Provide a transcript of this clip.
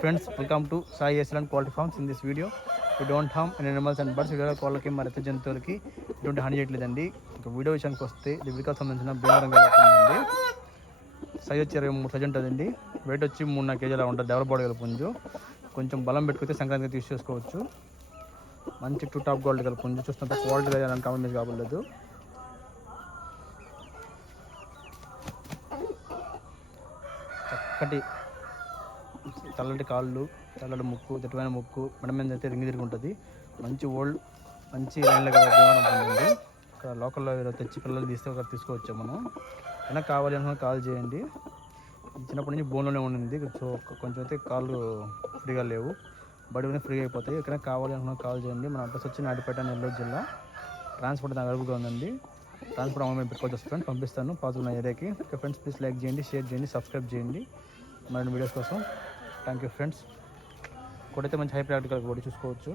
Friends, welcome to Sai Excellent Poultry Farms. In this video, we don't harm any animals and birds. వీడియోలో కోళ్ళకి మరిత జంతువులకి ఇటువంటి హాని చేయట్లేదండి. ఇక వీడియో విషయానికి వస్తే ఇది వీడియోకి సంబంధించిన భీమరంగా ఉంటుందండి. సైజ్ వచ్చి 23 సైజ్ ఉంటుందండి. వెయిట్ వచ్చి 3-4 కేజీలా ఉంటుంది. డెవలప్ బాడీ గల పుంజు. కొంచెం బలం పెట్టుకుంటే సంక్రాంతికి తీసి చేసుకోవచ్చు. మంచి 2 టాప్ గోల్డ్ గల పుంజు. చూస్తుంటే క్వాలిటీ అలాంటి కాంప్రమైజ్ కావలేదు. చక్కటి తెల్లటి కాళ్ళు, తెల్లటి ముక్కు, దట్టమైన ముక్కు, మెడ మీద అయితే రింగి తిరిగి ఉంటుంది. మంచి లైన్లో కదా భీమవరం ఉంటుంది. ఇక్కడ లోకల్లో తెచ్చి పిల్లలు తీసుకోవచ్చు మనం. అయినా కావాలి అనుకున్న కాల్ చేయండి. చిన్నప్పటి నుంచి బోన్లోనే ఉండింది. సో కొంచెం అయితే కాళ్ళు ఫ్రీగా లేవు, బడి మీద ఫ్రీగా అయిపోతాయి. ఎక్కడైనా కావాలి అనుకున్న కాల్ చేయండి. మన అడ్రస్ వచ్చి నాయుడుపేట, నెల్లూరు జిల్లా. ట్రాన్స్పోర్ట్ అవైలబుల్గా ఉందండి. ట్రాన్స్పోర్ట్ అమౌంట్ పెట్టుకోవచ్చు ఫ్రెండ్, పంపిస్తాను పాజిబుల్ ఉన్న ఏరియాకి. ఓకే ఫ్రెండ్స్, ప్లీజ్ లైక్ చేయండి, షేర్ చేయండి, సబ్స్క్రైబ్ చేయండి మరిన్ని వీడియోస్ కోసం. Thank you friends. కొడైతే మంచి హై ప్రాక్టికల్ కూడా చూసుకోవచ్చు.